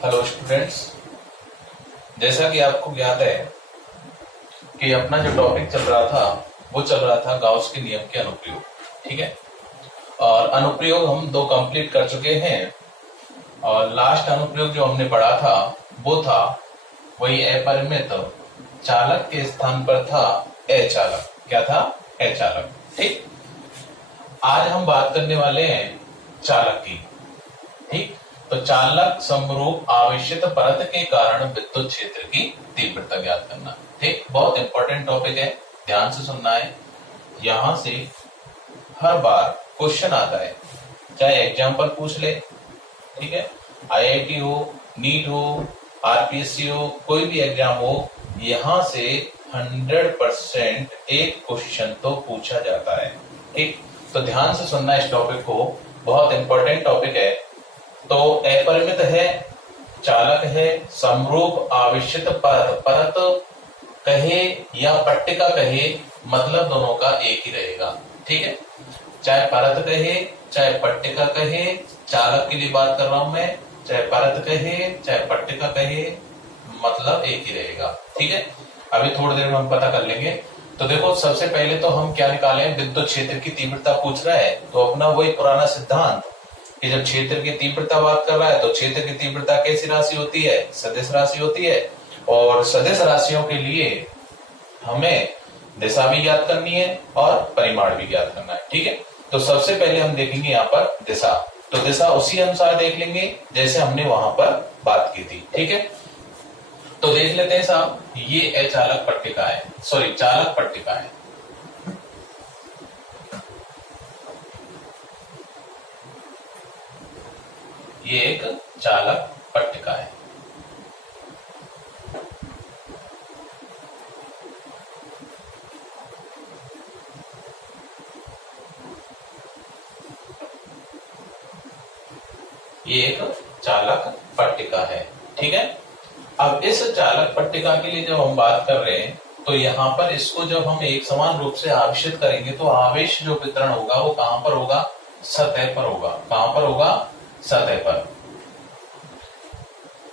Hello students, जैसा कि आपको ज्ञात है कि अपना जो टॉपिक चल रहा था वो चल रहा था गाउस के नियम के अनुप्रयोग। ठीक है, और अनुप्रयोग हम 2 कंप्लीट कर चुके हैं और लास्ट अनुप्रयोग जो हमने पढ़ा था वो था वही अपरिमित चालक के स्थान पर था अचालक। क्या था? अचालक। ठीक, आज हम बात करने वाले हैं चालक की। ठीक, तो चालक समरूप आवेशित परत के कारण विद्युत क्षेत्र की तीव्रता ज्ञात करना। ठीक, बहुत इंपॉर्टेंट टॉपिक है, ध्यान से सुनना है। यहां से हर बार क्वेश्चन आता है, चाहे एग्जाम पर पूछ ले, ठीक है, आईआईटी हो, नीट हो, आरपीएससी हो, कोई भी एग्जाम हो, यहां से 100% एक क्वेश्चन तो पूछा जाता है। ठीक, तो ध्यान से सुनना इस टॉपिक को, बहुत इंपॉर्टेंट टॉपिक है। तो अपरिमित है, चालक है, समरूप आवेशित परत, परत कहे या पट्टिका कहे, मतलब दोनों का एक ही रहेगा। ठीक है, चाहे परत कहे चाहे पट्टिका कहे, चालक के लिए बात कर रहा हूं मैं, चाहे परत कहे चाहे पट्टिका कहे, मतलब एक ही रहेगा। ठीक है, अभी थोड़ी देर में हम पता कर लेंगे। तो देखो, सबसे पहले तो हम क्या निकालें, विद्युत क्षेत्र की तीव्रता पूछ रहा है तो अपना वही पुराना सिद्धांत कि जब क्षेत्र की तीव्रता बात कर रहा है तो क्षेत्र की तीव्रता कैसी राशि होती है? सदिश राशि होती है। और सदिश राशियों के लिए हमें दिशा भी ज्ञात करनी है और परिमाण भी ज्ञात करना है। ठीक है, तो सबसे पहले हम देखेंगे यहाँ पर दिशा। तो दिशा उसी अनुसार देख लेंगे जैसे हमने वहां पर बात की थी। ठीक है, तो देख लेते हैं साहब, ये अचालक पट्टिका है, सॉरी चालक पट्टिका है। ये एक चालक पट्टिका है। ये एक चालक पट्टिका है। ठीक है, अब इस चालक पट्टिका के लिए जब हम बात कर रहे हैं तो यहाँ पर इसको जब हम एक समान रूप से आवेशित करेंगे तो आवेश जो वितरण होगा वो कहां पर होगा? सतह पर होगा। कहां पर होगा? सतह पर।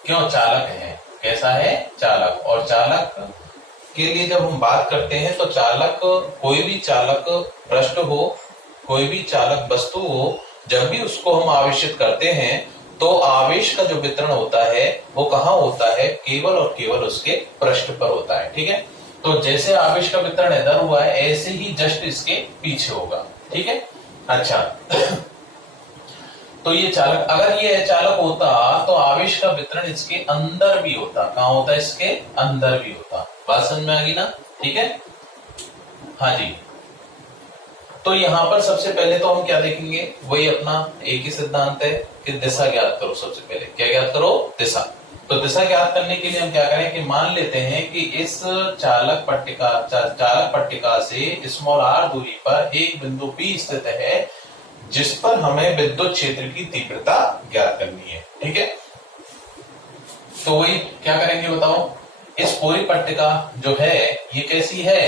क्यों? चालक है। कैसा है? चालक। और चालक के लिए जब हम बात करते हैं तो चालक, कोई भी चालक पृष्ठ हो, कोई भी चालक वस्तु हो, जब भी उसको हम आवेशित करते हैं तो आवेश का जो वितरण होता है वो कहाँ होता है? केवल और केवल उसके पृष्ठ पर होता है। ठीक है, तो जैसे आवेश का वितरण इधर हुआ है ऐसे ही जस्ट इसके पीछे होगा। ठीक है, अच्छा तो ये चालक, अगर ये अचालक होता तो आवेश का वितरण इसके अंदर भी होता। कहां होता? इसके अंदर भी होता। बात समझ में आ गई ना? ठीक है, हाँ जी। तो यहां पर सबसे पहले तो हम क्या देखेंगे, वही अपना एक ही सिद्धांत है कि दिशा ज्ञात करो। सबसे पहले क्या ज्ञात करो? दिशा। तो दिशा ज्ञात करने के लिए हम क्या करें कि मान लेते हैं कि इस चालक पट्टिका से स्मॉल r दूरी पर एक बिंदु P स्थित है जिस पर हमें विद्युत क्षेत्र की तीव्रता ज्ञात करनी है। ठीक है, तो वही क्या करेंगे बताओ, इस पूरी पट्टिका जो है ये कैसी है?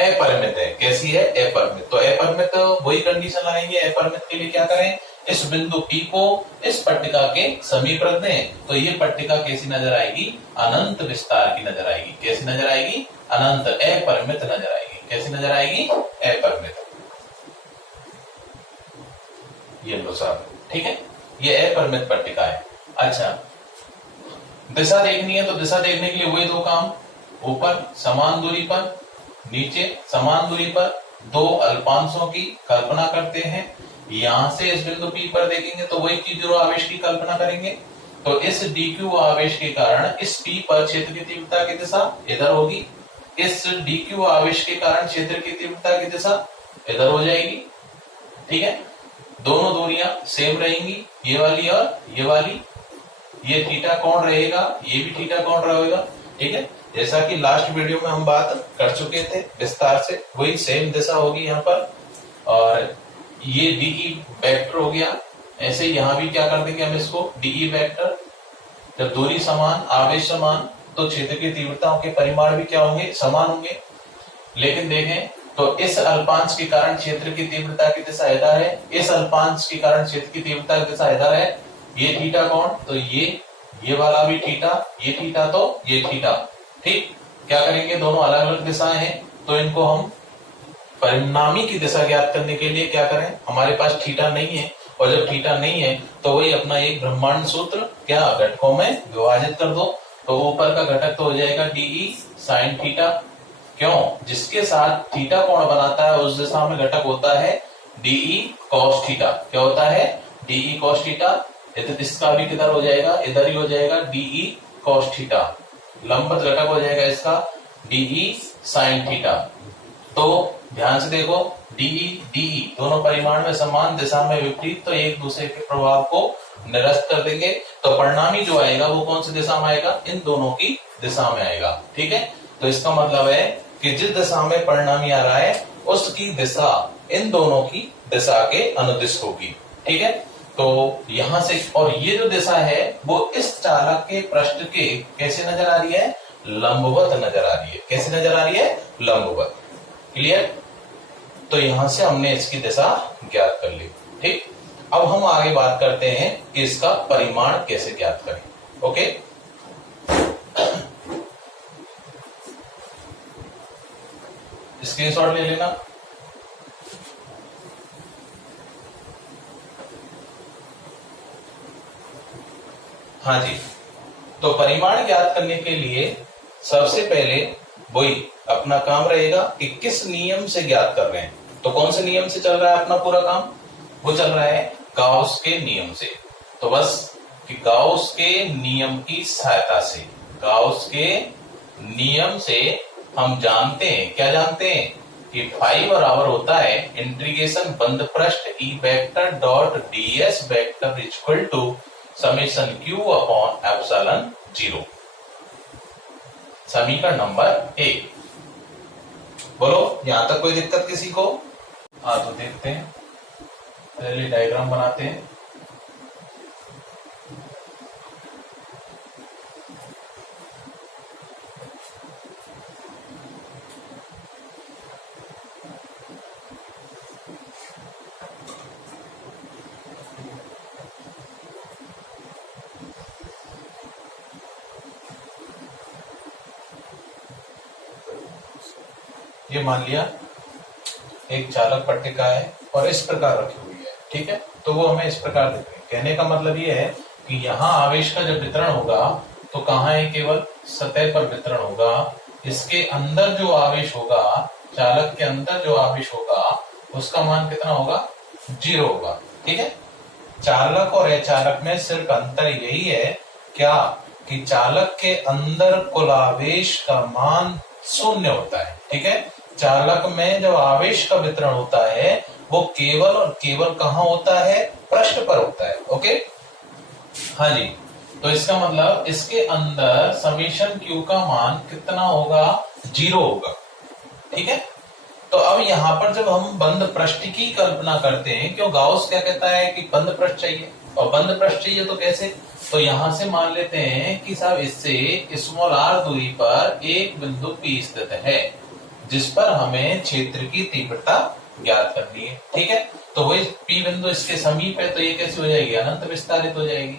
अपरिमित है। कैसी है? अपरिमित। तो अपरिमित वही कंडीशन लगाएंगे। अपरिमित के लिए क्या करें, इस बिंदु P को इस पट्टिका के समीप रख दें तो ये पट्टिका कैसी नजर आएगी? अनंत विस्तार की नजर आएगी। कैसी नजर आएगी? अनंत, अपरिमित नजर आएगी। कैसी नजर आएगी? अपरिमित। ये लो साहब, ठीक है, ये अपरिमित पट्टिका है। अच्छा, दिशा देखनी है तो दिशा देखने के लिए वही 2 काम, ऊपर समान दूरी पर, नीचे समान दूरी पर 2 अल्पांशों की कल्पना करते हैं। यहां से इस बिंदु P पर देखेंगे तो वही q0 आवेश की कल्पना करेंगे। तो इस dq आवेश के कारण इस P पर क्षेत्र की तीव्रता की दिशा इधर होगी। इस dq आवेश के कारण क्षेत्र की तीव्रता की दिशा इधर हो जाएगी। ठीक है, दोनों दूरियां सेम रहेंगी, ये वाली और ये वाली। ये थीटा कोण रहेगा, ये भी थीटा कोण रहेगा। ठीक है, जैसा कि लास्ट वीडियो में हम बात कर चुके थे विस्तार से, वही सेम दिशा होगी यहाँ पर। और ये डीई वेक्टर हो गया। ऐसे यहाँ भी क्या कर देंगे हम इसको, डीई वेक्टर। जब दूरी समान, आवेश समान, तो क्षेत्र की तीव्रताओं के परिमाण भी क्या होंगे? समान होंगे। लेकिन देखें तो इस अल्पांश के कारण क्षेत्र की तीव्रता की दिशा इधर है, इस अल्पांश के कारण क्षेत्र की तीव्रता की दिशा इधर है। ये थीटा कोण, तो ये ये वाला भी थीटा, ये थीटा तो ये थीटा। ठीक, क्या करेंगे, दोनों अलग अलग दिशाएं हैं तो इनको हम परिणामी की दिशा ज्ञात करने के लिए क्या करें, हमारे पास थीटा नहीं है, और जब थीटा नहीं है तो वही अपना एक ब्रह्मांड सूत्र क्या घटकों में विभाजित कर दो, तो ऊपर का घटक तो हो जाएगा डीई साइन थीटा। क्यों, जिसके साथ थीटा कोण बनाता है उस दिशा में घटक होता है डीई कॉस थीटा। क्या होता है, डीई कॉस थीटा। इसका भी किधर हो जाएगा, इधर ही हो जाएगा डीई कॉस थीटा। लंबवत घटक हो जाएगा इसका डीई साइन थीटा। तो ध्यान से देखो, डीई डीई दोनों परिमाण में समान, दिशा में विपरीत, तो एक दूसरे के प्रभाव को निरस्त कर देंगे। तो परिणामी जो आएगा वो कौन सी दिशा में आएगा, इन दोनों की दिशा में आएगा। ठीक है, तो इसका मतलब है कि जिस दिशा में परिणामी आ रहा है उसकी दिशा इन दोनों की दिशा के अनुदिश होगी। ठीक है, तो यहां से, और ये जो दिशा है वो इस चालक के पृष्ठ के कैसे नजर आ रही है, लंबवत नजर आ रही है। कैसे नजर आ रही है, लंबवत। क्लियर, तो यहां से हमने इसकी दिशा ज्ञात कर ली। ठीक, अब हम आगे बात करते हैं कि इसका परिमाण कैसे ज्ञात करें। ओके, स्क्रीनशॉट ले लेना। हाँ जी, तो परिमाण ज्ञात करने के लिए सबसे पहले वही अपना काम रहेगा कि किस नियम से ज्ञात कर रहे हैं। तो कौन से नियम से चल रहा है अपना पूरा काम, वो चल रहा है गाउस के नियम से। तो बस कि गाउस के नियम की सहायता से, गाउस के नियम से हम जानते हैं, क्या जानते हैं कि फाई बराबर होता है इंटीग्रेशन बंद पृष्ठ E vector dot DS vector equal to summation Q upon epsilon 0। समीकरण नंबर 1। बोलो, यहां तक कोई दिक्कत किसी को? हाँ, तो देखते हैं, पहले डायग्राम बनाते हैं। ये मान लिया एक चालक पट्टिका है और इस प्रकार रखी हुई है। ठीक है, तो वो हमें इस प्रकार दिख रही है। कहने का मतलब ये है कि यहाँ आवेश का जब वितरण होगा तो कहाँ है, केवल सतह पर वितरण होगा। इसके अंदर जो आवेश होगा, चालक के अंदर जो आवेश होगा उसका मान कितना होगा, 0 होगा। ठीक है, चालक और अचालक में सिर्फ अंतर यही है क्या, कि चालक के अंदर कुल आवेश का मान 0 होता है। ठीक है, चालक में जब आवेश का वितरण होता है वो केवल और केवल कहां होता है, पृष्ठ पर होता है। ओके, हाँ जी, तो इसका मतलब इसके अंदर समेशन क्यू का मान कितना होगा, 0 होगा। ठीक है, तो अब यहां पर जब हम बंद पृष्ठ की कल्पना करते हैं, क्यों गाउस क्या कहता है कि बंद पृष्ठ चाहिए, और बंद पृष्ठ चाहिए तो कैसे, तो यहां से मान लेते हैं कि साहब इससे स्मॉल r दूरी पर एक बिंदु P स्थित है जिस पर हमें क्षेत्र की तीव्रता ज्ञात करनी है। ठीक है, तो वही P बिंदु इसके समीप है, तो ये कैसे हो जाएगी, अनंत विस्तारित हो जाएगी।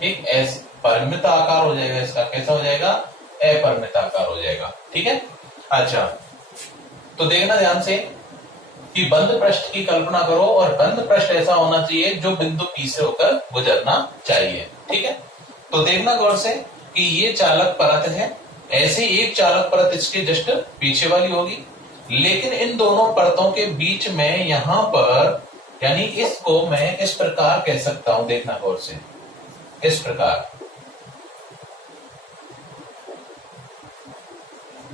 ठीक, परिमित आकार हो जाएगा इसका, कैसा हो जाएगा, अपरिमित आकार हो जाएगा। ठीक है, अच्छा, तो देखना ध्यान से कि बंद पृष्ठ की कल्पना करो, और बंद पृष्ठ ऐसा होना चाहिए जो बिंदु P से होकर गुजरना चाहिए। ठीक है, तो देखना गौर से कि ये चालक परत है, ऐसे एक चालक परत इसके जस्ट पीछे वाली होगी, लेकिन इन दोनों परतों के बीच में यहां पर, यानी इसको मैं इस प्रकार कह सकता हूं, देखना गौर से, इस प्रकार,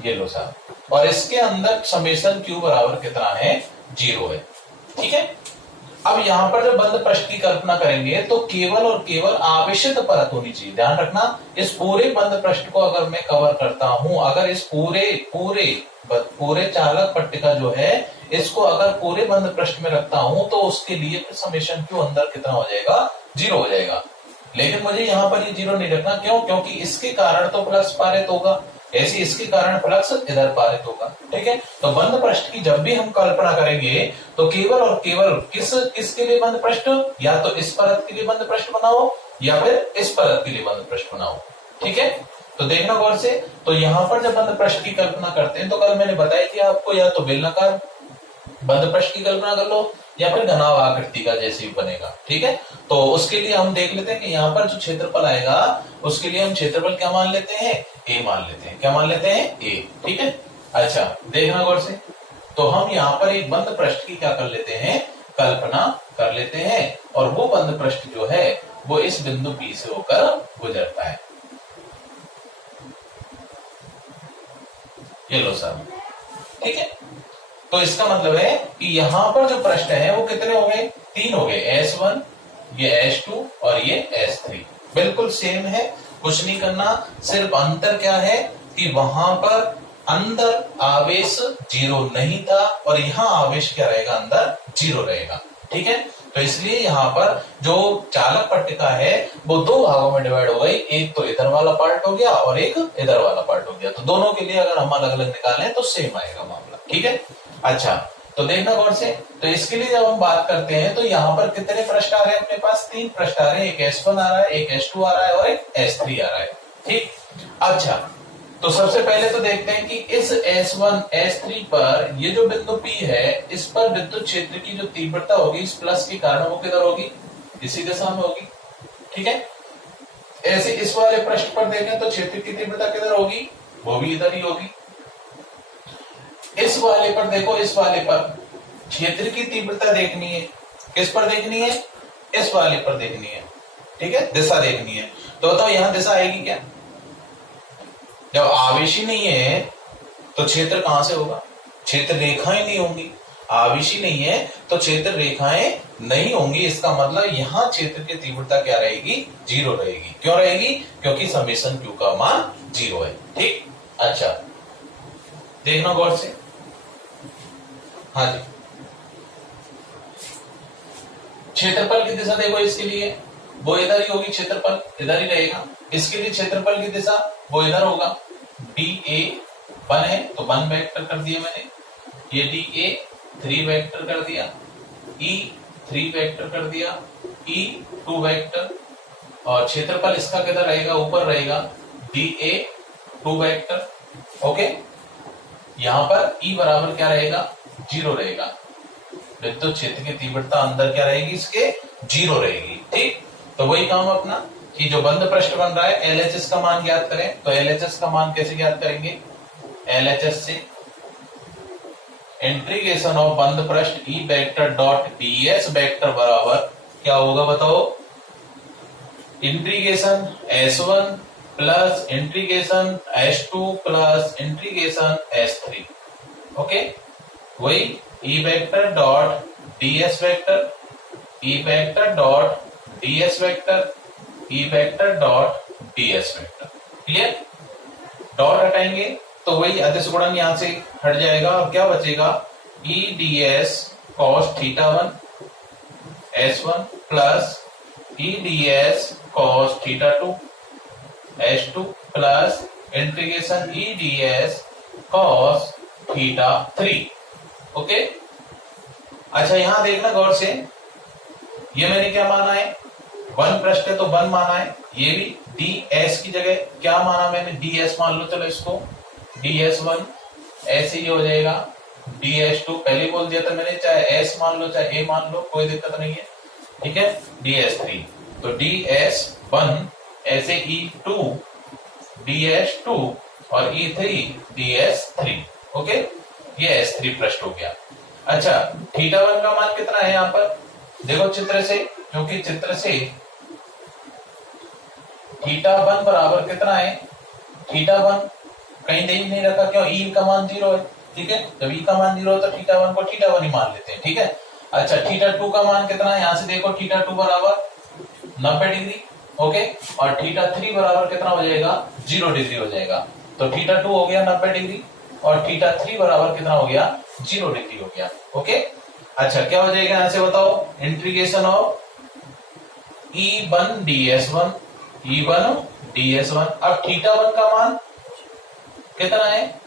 ये लो साहब, और इसके अंदर समेशन क्यू बराबर कितना है, 0 है। ठीक है, अब यहां पर जब बंद पृष्ठ की कल्पना करेंगे तो केवल और केवल आवेशित परत होनी चाहिए। ध्यान रखना, इस पूरे बंद पृष्ठ को अगर मैं कवर करता हूं, अगर इस पूरे चालक पट्टिका जो है इसको अगर पूरे बंद पृष्ठ में रखता हूं तो उसके लिए समेशन क्यू अंदर कितना हो जाएगा, 0 हो जाएगा। लेकिन मुझे यहां पर ये 0 नहीं रखना, क्यों, क्योंकि इसके कारण तो प्लस पारित होगा, ऐसे इसके कारण फ्लक्स इधर पारित होगा। ठीक है, तो बंद पृष्ठ की जब भी हम कल्पना करेंगे तो केवल और केवल किसके लिए बंद पृष्ठ, या तो इस परत के लिए बंद पृष्ठ बनाओ या फिर इस परत के लिए बंद पृष्ठ बनाओ। ठीक है, तो देखना गौर से। तो यहां पर जब बंद पृष्ठ की कल्पना करते हैं तो कल मैंने बताई थी आपको, या तो बेलनाकार बंद पृष्ठ की कल्पना कर लो या फिर घनाव आकृति का जैसे भी बनेगा। ठीक है, तो उसके लिए हम देख लेते हैं कि यहाँ पर जो क्षेत्रफल आएगा उसके लिए हम क्षेत्रफल क्या मान लेते हैं, ए मान लेते हैं। क्या मान लेते हैं, ए। ठीक है, अच्छा देखना गौर से। तो हम यहाँ पर एक बंद पृष्ठ की क्या कर लेते हैं, कल्पना कर लेते हैं, और वो बंद पृष्ठ जो है वो इस बिंदु P से होकर गुजरता है। ये लो सर। ठीक है, तो इसका मतलब है कि यहां पर जो पृष्ठ है वो कितने हो गए, 3 हो गए, S1, ये S2 और ये S3। बिल्कुल सेम है, कुछ नहीं करना, सिर्फ अंतर क्या है कि वहां पर अंदर आवेश 0 नहीं था और यहां आवेश क्या रहेगा, अंदर 0 रहेगा। ठीक है, तो इसलिए यहां पर जो चालक पट्टिका है वो 2 भागों में डिवाइड हो गई, एक तो इधर वाला पार्ट हो गया और एक इधर वाला पार्ट हो गया। तो दोनों के लिए अगर हम अलग अलग निकालें तो सेम आएगा मामला। ठीक है, अच्छा तो देखना गौर से। तो इसके लिए जब हम बात करते हैं तो यहाँ पर कितने पृष्ठ आ रहे हैं अपने पास, 3 पृष्ठ आ रहे हैं, एक S1 आ रहा है, एक S2 आ रहा है और एक S3 आ रहा है। ठीक, अच्छा तो सबसे पहले तो देखते हैं कि इस S1 S3 पर ये जो बिंदु P है इस पर विद्युत क्षेत्र की जो तीव्रता होगी इस प्लस के कारण वो किधर होगी, इसी दिशा में होगी। ठीक है, ऐसे इस वाले पृष्ठ पर देखें तो क्षेत्र की तीव्रता किधर होगी, वो भी इधर ही होगी। इस वाले पर देखो, इस वाले पर क्षेत्र की तीव्रता देखनी है, किस पर देखनी है, इस वाले पर देखनी है। ठीक है, दिशा देखनी है। तो बताओ यहां दिशा आएगी क्या, जब आवेश ही नहीं है तो क्षेत्र कहां से होगा, क्षेत्र रेखाएं नहीं होंगी, आवेश ही नहीं है तो क्षेत्र रेखाएं नहीं होंगी। इसका मतलब यहां क्षेत्र की तीव्रता क्या रहेगी, 0 रहेगी। क्यों रहेगी, क्योंकि समेशन Q का मान 0 है। ठीक, अच्छा देखना गौर से। हाँ जी, क्षेत्रफल की दिशा देखो, इसके लिए वो इधर ही होगी, क्षेत्रफल इधर ही रहेगा। इसके लिए क्षेत्रफल की दिशा वो इधर होगा, DA 1 है तो 1 वेक्टर कर दिया मैंने, ये DA 3 वेक्टर कर दिया, E 3 वेक्टर कर दिया, E 2 वेक्टर, और क्षेत्रफल इसका किधर रहेगा, ऊपर रहेगा, DA 2 वेक्टर। ओके, यहां पर E बराबर क्या रहेगा, 0 रहेगा। विद्युत क्षेत्र की तीव्रता अंदर क्या रहेगी, इसके 0 रहेगी। ठीक, तो वही काम अपना कि जो बंद पृष्ठ बन रहा है LHS का मान ज्ञात करें। तो LHS का मान कैसे ज्ञात करेंगे, LHS से इंटीग्रेशन ऑफ बंद पृष्ठ E vector dot ds vector बराबर क्या होगा बताओ, integration S1 plus integration S2 plus integration S3। Okay, वही E vector dot ds vector, E vector dot ds vector, E vector dot ds vector. Clear, dot हटाएंगे तो वही अदिश गुणन यहां से हट जाएगा और क्या बचेगा, E ds cos θ1 S1 plus E ds cos θ2 S2 plus integration E ds cos θ3। Okay, अच्छा यहां देखना गौर से, ये मैंने क्या माना है, 1 पृष्ठ है तो 1 माना है, ये भी ds की जगह क्या माना मैंने, ds मान लो, चलो इसको ds1 ऐसे ही हो जाएगा, ds2 पहले बोल दिया था मैंने, चाहे s मान लो चाहे a मान लो, कोई दिक्कत नहीं है। ठीक है, ds3 तो ds1 ऐसे E2 ds2 और E3 ds3। ओके, ये S3 पृष्ठ हो गया। अच्छा, θ1 का मान कितना है यहाँ पर, देखो चित्र से, क्योंकि चित्र से θ1 बराबर कितना है, θ1 कहीं दे नहीं रखा, क्यों, E का मान 0 है। ठीक है, जब E का मान 0 है तो θ1 को θ1 ही मान लेते हैं। ठीक है, अच्छा θ2 का मान कितना है, यहां से देखो θ2 बराबर 90 डिग्री। ओके, और θ3 बराबर कितना हो जाएगा, 0 डिग्री हो जाएगा। तो θ2 हो गया 90 डिग्री और θ3 बराबर कितना हो गया, 0 डिग्री हो गया। ओके, अच्छा क्या हो जाएगा यहां से बताओ, integration of E1 ds1 E1 ds1। अब θ1 का मान कितना है,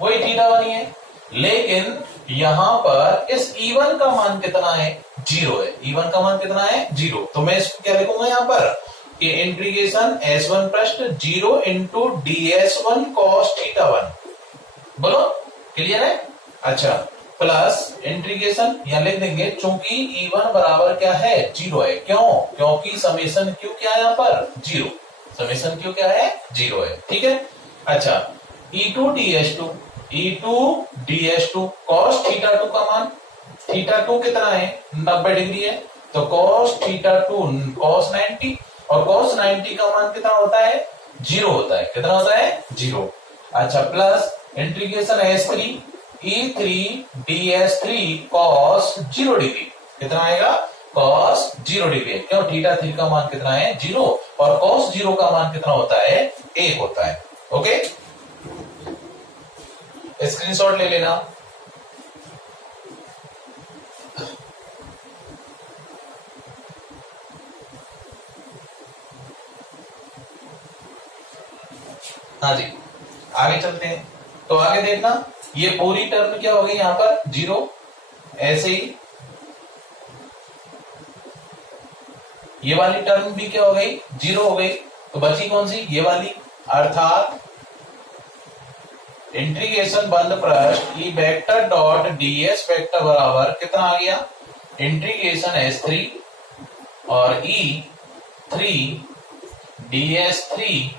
वही θ1 ही है, लेकिन यहां पर इस E1 का मान कितना है, 0 है। E1 का मान कितना है, 0। तो मैं इसको क्या लिखूंगा यहाँ पर, कि इंटीग्रेशन S1 पृष्ठ 0 इंटू ds1 cos θ1। बोलो क्लियर है? अच्छा, प्लस इंटीग्रेशन यहां लिख देंगे, चूंकि E1 बराबर क्या है 0 है। क्यों? क्योंकि समेशन क्यू क्या है यहाँ पर 0, समेशन क्यू क्या है 0 है। ठीक है। अच्छा, E2 ds2 cos θ2 का मान, θ2 कितना है 90 डिग्री है, तो cos θ2 cos 90, और cos 90 का मान कितना होता है 0 होता है। कितना होता है 0। अच्छा, plus integration S3 E3 ds3 cos 0 degree, कितना आएगा cos 0 डिग्री। क्यों? θ3 का मान कितना है 0, और cos 0 का मान कितना होता है 1 होता है। ओके, स्क्रीनशॉट ले लेना। हाँ जी, आगे चलते हैं। तो आगे देखना, ये पूरी टर्म क्या हो गई यहां पर 0, ऐसे ही ये वाली टर्म भी क्या हो गई 0 हो गई। तो बची कौन सी? ये वाली, अर्थात इंटीग्रेशन बंद पृष्ठ E vector dot ds vector बराबर कितना आ गया, इंटीग्रेशन S3 और E3 ds3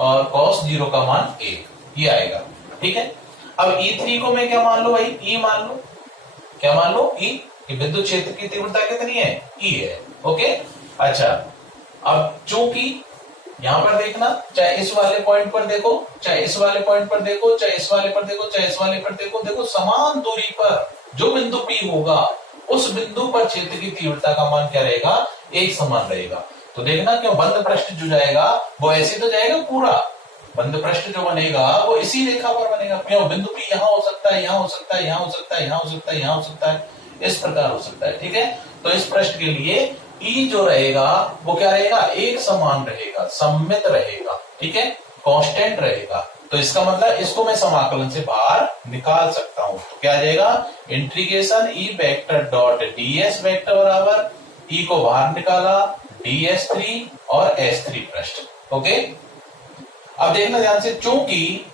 और cos 0 का मान 1, ये आएगा। ठीक है। अब E3 को मैं क्या मान लो भाई, E मान लो। क्या मान लो? E। ये विद्युत क्षेत्र की तीव्रता कितनी है? E है। ओके। अच्छा, अब चूंकि यहां पर देखना, चाहे इस वाले पॉइंट पर देखो, चाहे इस वाले पॉइंट पर देखो, चाहे इस वाले पर देखो, चाहे इस वाले पर देखो, देखो समान दूरी पर जो बिंदु P होगा उस बिंदु पर क्षेत्र की तीव्रता का मान क्या रहेगा, एक समान रहेगा। तो देखना, क्यों बंद पृष्ठ जो जाएगा वो ऐसे तो जाएगा पूरा, बंद पृष्ठ जो बनेगा वो इसी रेखा पर बनेगा। क्यों? बिंदु P यहाँ हो सकता है, यहाँ हो सकता है, यहाँ हो सकता है, यहाँ हो सकता है, यहाँ हो सकता है, इस प्रकार हो सकता है। ठीक है। तो इस पृष्ठ के लिए E जो रहेगा वो क्या रहेगा, एक समान रहेगा, सममित रहेगा। ठीक है, कांस्टेंट रहेगा। तो इसका मतलब इसको मैं समाकलन से बाहर निकाल सकता हूं। तो क्या आ जाएगा, integration E vector dot ds vector बराबर E को बाहर निकाला ds3 और S3 पृष्ठ। ओके। अब देखना ध्यान से, चूंकि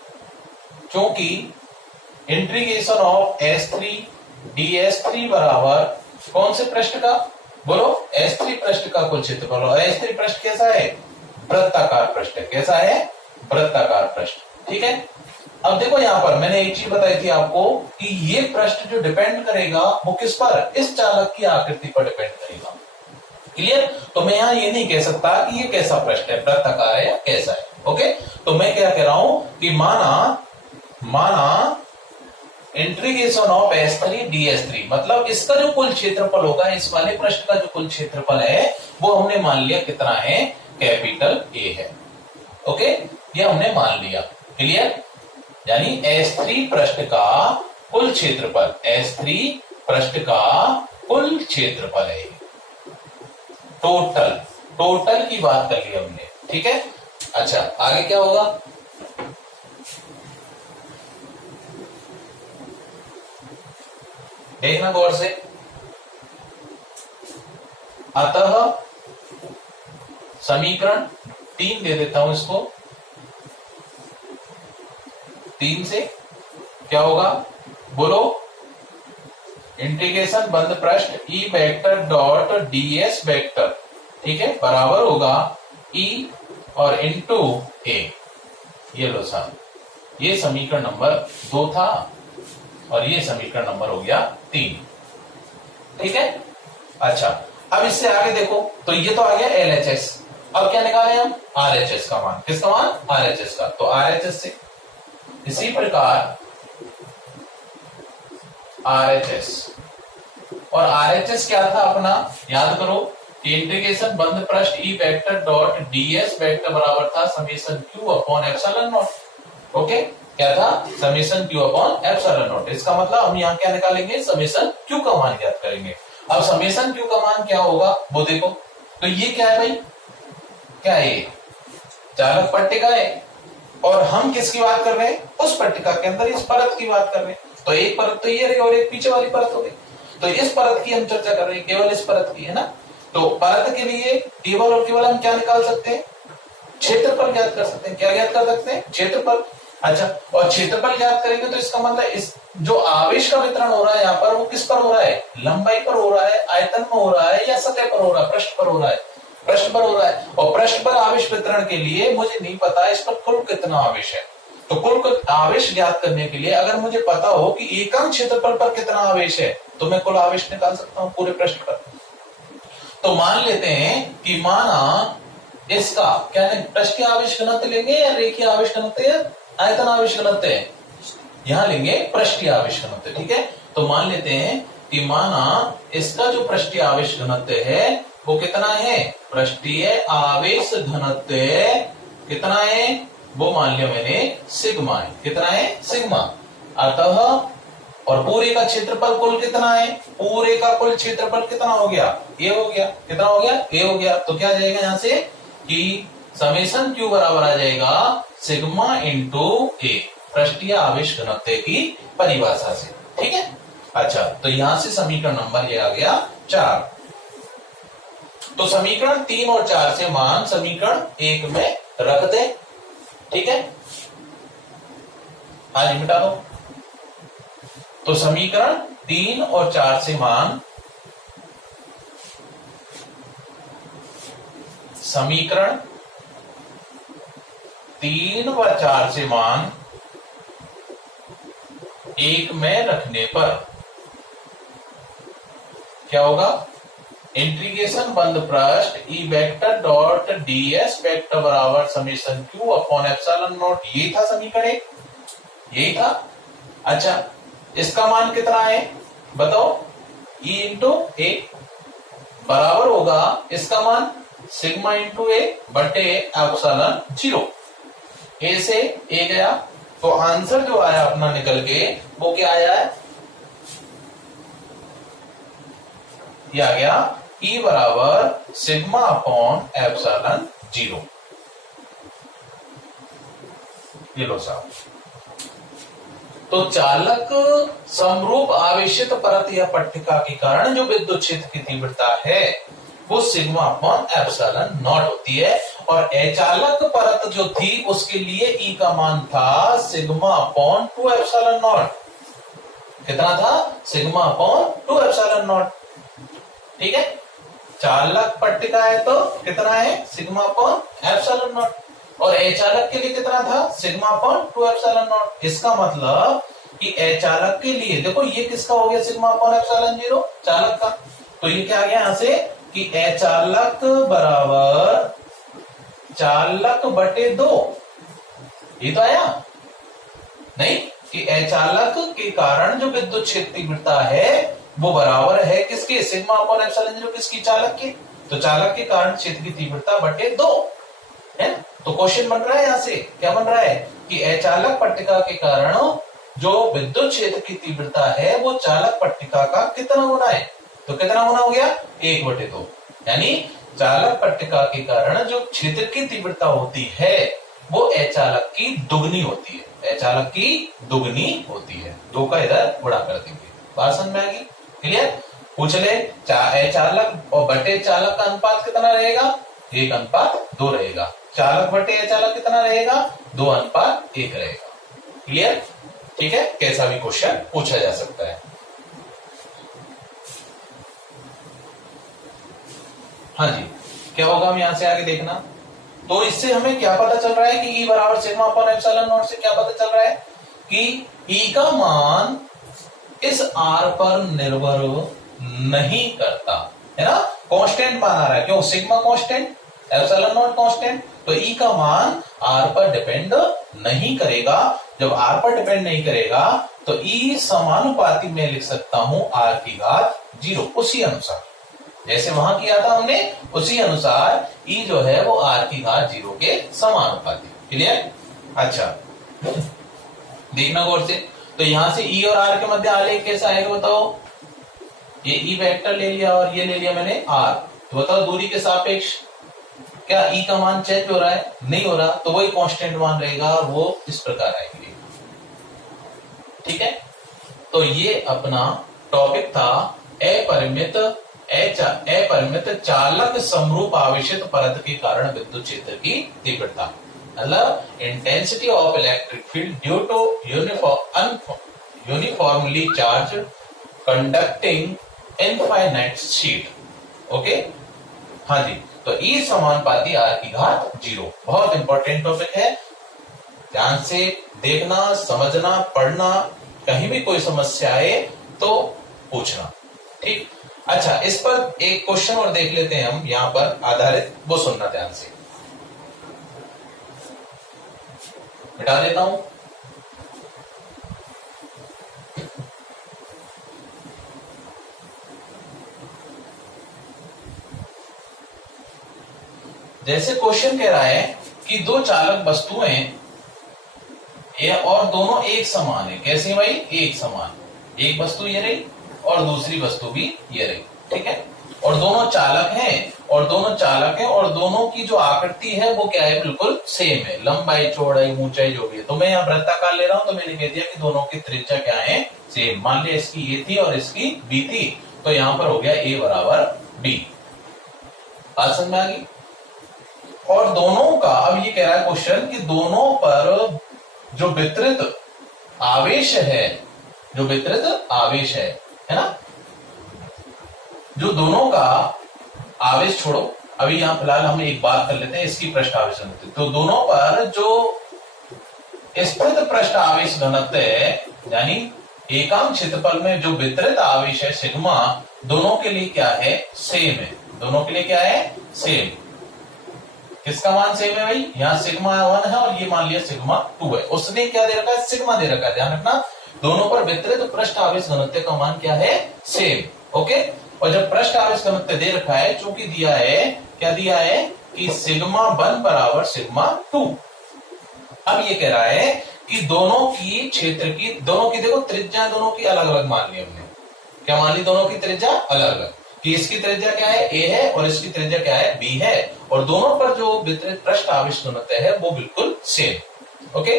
इंटीग्रेशन ऑफ S3 ds3 बराबर कौन से पृष्ठ का, बोलो S3 पृष्ठ का कुल क्षेत्रफल। और S3 पृष्ठ कैसा है, वृत्ताकार पृष्ठ। कैसा है, वृत्ताकार पृष्ठ। ठीक है। अब देखो यहां पर मैंने एक चीज बताई थी आपको कि ये पृष्ठ जो डिपेंड करेगा वो किस पर, इस चालक की आकृति पर डिपेंड करेगा। क्लियर? तो मैं यहां ये नहीं कह सकता कि ये कैसा पृष्ठ है, वृत्ताकार है या कैसा है। ओके। तो मैं क्या कह रहा हूं कि माना इंटीग्रेशन ऑफ S3 ds3, मतलब इसका जो कुल क्षेत्रफल होगा, इस वाले पृष्ठ का जो कुल क्षेत्रफल है वो हमने मान लिया कितना है, कैपिटल A है। ओके, ये हमने मान लिया। क्लियर? यानी S3 पृष्ठ का कुल क्षेत्रफल, S3 पृष्ठ का कुल क्षेत्रफल है, टोटल की बात कर ली हमने। ठीक है। अच्छा, आगे क्या होगा, देखना गौर से। अतः समीकरण 3 दे देता हूं इसको, 3 से क्या होगा, बोलो, इंटीग्रेशन बंद पृष्ठ E vector dot ds vector, ठीक है, बराबर होगा E और इंटू A। ये लो साहब, ये समीकरण नंबर 2 था और ये समीकरण नंबर हो गया 3। ठीक है। अच्छा, अब इससे आगे देखो, तो ये तो आ गया LHS। अब क्या निकाले हम, RHS का मान। किसका मान, RHS का। तो RHS से इसी प्रकार RHS, और RHS क्या था अपना, याद करो कि इंटीग्रेशन बंद पृष्ठ E vector dot ds vector बराबर था summation Q upon epsilon not. Okay, क्या था, summation Q upon epsilon not. इसका मतलब हम यहाँ क्या निकालेंगे, समेशन Q का मान ज्ञात करेंगे। अब समेशन Q का मान क्या होगा वो देखो, तो ये क्या है भाई, क्या है, ये चालक पट्टिका है, और हम किसकी बात कर रहे हैं, उस पट्टिका के अंदर इस परत की बात कर रहे हैं। तो एक परत तो ये रही और एक पीछे वाली परत हो गई। तो इस परत की हम चर्चा कर रहे हैं, केवल इस परत की, है ना। तो परत के लिए केवल और केवल हम क्या निकाल सकते हैं, क्षेत्रफल ज्ञात कर सकते हैं। क्या ज्ञात कर सकते हैं, क्षेत्रफल। अच्छा, और क्षेत्रफल ज्ञात करेंगे तो इसका मतलब इस जो आवेश का वितरण हो रहा है यहाँ पर, वो किस पर हो रहा है, लंबाई पर हो रहा है, आयतन में हो रहा है, या सतह पर हो रहा है, पृष्ठ पर हो रहा है, पृष्ठ पर हो रहा है। और पृष्ठ पर आवेश वितरण के लिए मुझे नहीं पता इस पर कुल कितना आवेश है, तो कुल आवेश ज्ञात करने के लिए अगर मुझे पता हो कि एकम क्षेत्रफल पर कितना आवेश है, तो मैं कुल आवेश निकाल सकता हूं पूरे पृष्ठ पर। तो मान लेते हैं कि माना इसका क्या है, पृष्ठीय आवेश घनत्व लेंगे या रेखीय आवेश घनत्व या आयतन आवेश घनत्व है, यहां लेंगे पृष्ठीय आवेश घनत्व। ठीक है, तो मान लेते हैं कि माना इसका जो पृष्ठीय आवेश घनत्व है वो कितना है, पृष्ठीय आवेश घनत्व कितना है, वो मान लिया मैंने सिग्मा है। कितना है, सिग्मा। अतः और पूरे का क्षेत्रफल कुल कितना है, पूरे का कुल क्षेत्रफल कितना हो गया, ए हो गया। कितना हो गया, ए हो गया। तो क्या आ जाएगा यहां से कि समेशन क्यू बराबर आ जाएगा सिग्मा इंटू ए, पृष्ठीय आवेश घनत्व की परिभाषा से। ठीक है, अच्छा, तो यहां से समीकरण नंबर ये आ गया 4। तो समीकरण 3 और 4 से मान समीकरण 1 में रख दे। ठीक है, आज मिटा दो। तो समीकरण 3 और 4 से मान, समीकरण 3 व 4 से मान 1 में रखने पर क्या होगा, इंटीग्रेशन बंद पृष्ठ E vector dot DS vector बराबर summation Q upon epsilon naught. ये था समीकरण 1, यही था। अच्छा, इसका मान कितना है बताओ, ई इंटू ए बराबर होगा इसका मान सिग्मा इंटू ए बटे एप्सिलॉन 0। ए से ए गया, तो आंसर जो आया अपना निकल के वो क्या आया है, ये आ गया ई बराबर सिग्मा अपॉन एप्सिलॉन 0। ये लो साहब। तो चालक समरूप आवेशित परत या पट्टिका के कारण जो विद्युत क्षेत्र की तीव्रता है वो सिग्मा अपॉन एप्सिलॉन नॉट होती है, और अचालक परत जो थी उसके लिए ई का मान था सिग्मा अपॉन 2 एप्सिलॉन नॉट। कितना था, सिग्मा अपॉन 2 एप्सिलॉन नॉट। ठीक है, चालक पट्टिका है तो कितना है, सिग्मा अपॉन एप्सिलॉन नॉट, और अचालक के लिए कितना था, सिग्मा अपॉन 2 एप्सिलॉन नॉट। इसका मतलब कि अचालक के लिए देखो ये किसका हो गया, सिग्मा अपॉन एप्सिलॉन 0 चालक का। तो ये क्या आ गया यहां से कि अचालक बराबर चालक बटे 2। ये तो आया नहीं कि अचालक के कारण जो विद्युत क्षेत्र तीव्रता है वो बराबर है किसके, सिग्मा अपॉन एप्सिलॉन 0 किसकी, चालक के। तो चालक के कारण क्षेत्र की तीव्रता बटे 2 है। तो क्वेश्चन बन रहा है यहां से क्या बन रहा है कि अचालक पट्टिका के कारण जो विद्युत क्षेत्र की तीव्रता है वो चालक पट्टिका का कितना गुना है, तो कितना गुना हो गया, 1/2। यानी चालक पट्टिका के कारण जो क्षेत्र की तीव्रता होती है वो अचालक की दुगनी होती है, अचालक की दुगनी होती है। 2 का इधर गुणा कर देंगे। बात समझ में आ गई, क्लियर। पूछ ले अचालक और बटे चालक का अनुपात कितना रहेगा, 1:2 रहेगा। चालक बटे अचालक कितना रहेगा, 2:1 रहेगा। क्लियर, ठीक है। कैसा भी क्वेश्चन पूछा जा सकता है। हाँ जी, क्या होगा हम यहां से आगे देखना। तो इससे हमें क्या पता चल रहा है कि E बराबर सिग्मा अपॉन एप्सिलॉन नॉट से क्या पता चल रहा है कि E का मान इस R पर निर्भर नहीं करता है ना, कांस्टेंट मान आ रहा है। क्यों, sigma constant, epsilon not constant, तो E का मान R पर डिपेंड नहीं करेगा। जब R पर डिपेंड नहीं करेगा तो E समानुपाती में लिख सकता हूं R की घात 0। उसी अनुसार जैसे वहां किया था हमने, उसी अनुसार E जो है वो R की घात 0 के समानुपाती। क्लियर। अच्छा, देखना गौर से। तो यहां से E और R के मध्य आलेख कैसा आएगा बताओ। ये E वेक्टर ले लिया और ये ले लिया मैंने R, तो बताओ दूरी के सापेक्ष क्या E का मान चेंज हो रहा है, नहीं हो रहा, तो वही कांस्टेंट मान रहेगा और वो इस प्रकार आएगी। ठीक है, तो ये अपना टॉपिक था अपरिमित अपरिमित चालक समरूप आवेशित परत के कारण विद्युत क्षेत्र की तीव्रता, मतलब intensity of electric field due to uniformly charge conducting infinite sheet. Okay, हाँ जी, तो E समानुपाती R की घात 0, बहुत इंपॉर्टेंट टॉपिक है, ध्यान से देखना, समझना, पढ़ना, कहीं भी कोई समस्या आए तो पूछना, ठीक। अच्छा, इस पर एक क्वेश्चन और देख लेते हैं हम यहां पर आधारित, वो सुनना ध्यान से। मिटा देता हूं। जैसे क्वेश्चन कह रहा है कि दो चालक वस्तुएं और दोनों एक समान है। कैसे भाई? एक समान, एक वस्तु ये रही और दूसरी वस्तु भी ये रही, ठीक है, और दोनों चालक हैं और दोनों की जो आकृति है वो क्या है? बिल्कुल सेम है, लंबाई, चौड़ाई, ऊंचाई जो भी है। तो मैं यहाँ वृत्ताकार ले रहा हूं, तो मैंने कह दिया कि दोनों की त्रिज्या क्या है? सेम। मान लिया इसकी ए थी और इसकी बी थी, तो यहां पर हो गया ए बराबर बी। बात समझ में आ गई? और दोनों का, अब ये कह रहा है क्वेश्चन कि दोनों पर जो वितरित आवेश है, है ना, जो दोनों का आवेश छोड़ो, अभी यहां फिलहाल हम एक बात कर लेते हैं इसकी पृष्ठ आवेश घनत्व। तो दोनों पर जो स्थित पृष्ठ आवेश घनत्व है, यानी एकांक क्षेत्रफल में जो वितरित आवेश है सिग्मा, दोनों के लिए क्या है? सेम है। दोनों के लिए क्या है? सेम। किसका मान सेम है भाई? यहाँ सिग्मा 1 है और ये मान लिया सिग्मा 2 है। उसने क्या दे रखा है? सिग्मा दे रखा है। ध्यान रखना, दोनों पर वितरित पृष्ठ आवेश घनत्व का मान क्या है? सेम। ओके, और जब पृष्ठ आवेश घनत्व दे रखा है, चूंकि दिया है, क्या दिया है कि सिग्मा 1 बराबर सिग्मा 2। अब ये कह रहा है कि दोनों की क्षेत्र की, दोनों की देखो त्रिज्या दोनों की अलग अलग मान ली हमने। क्या मान ली? दोनों की त्रिज्या अलग अलग, कि इसकी त्रिज्या क्या है? ए है और इसकी त्रिज्या क्या है? बी है, और दोनों पर जो वितरित पृष्ठ आवेश घनत्व है वो बिल्कुल सेम। ओके,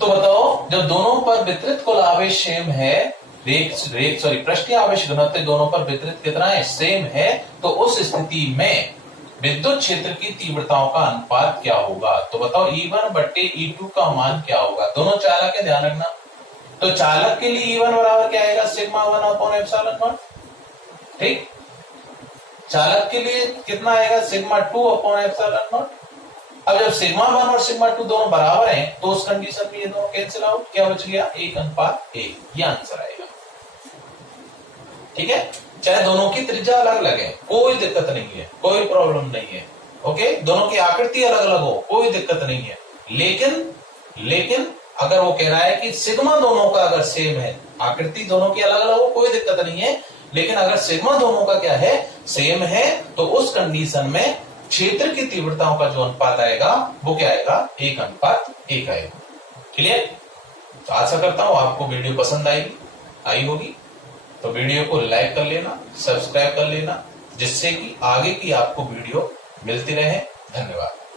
तो बताओ, जब दोनों पर वितरित कुल आवेश सेम है, पृष्ठीय आवेश घनत्व दोनों पर वितरित कितना है? सेम है, तो उस स्थिति में विद्युत क्षेत्र की तीव्रताओं का अनुपात क्या होगा? तो बताओ, E1 बट्टे E2 का मान क्या होगा? दोनों चालक है, ध्यान रखना। तो चालक के लिए E1 बराबर क्या आएगा? सिग्मा 1 अपॉन एप्सिलॉन नॉट, ठीक। चालक के लिए कितना आएगा? Sigma 2 upon epsilon not. अब जब सिग्मा 1 और सिग्मा 2 दोनों बराबर हैं, तो उस कंडीशन में ये दोनों कैंसिल आउट, क्या बच गया? 1:1। ये आंसर आएगा, ठीक है। चाहे दोनों की त्रिज्या अलग अलग है, कोई दिक्कत नहीं है, कोई प्रॉब्लम नहीं है। ओके, दोनों की आकृति अलग अलग हो, कोई दिक्कत नहीं है। लेकिन अगर वो कह रहा है कि सिग्मा दोनों का अगर सेम है, आकृति दोनों की अलग अलग हो, कोई दिक्कत नहीं है, लेकिन अगर सिग्मा दोनों का क्या है? सेम है, तो उस कंडीशन में क्षेत्र की तीव्रताओं का जो अनुपात आएगा वो क्या आएगा? 1:1 आएगा। क्लियर? तो आशा करता हूं आपको वीडियो पसंद आई होगी। तो वीडियो को लाइक कर लेना, सब्सक्राइब कर लेना, जिससे कि आगे की आपको वीडियो मिलती रहे। धन्यवाद।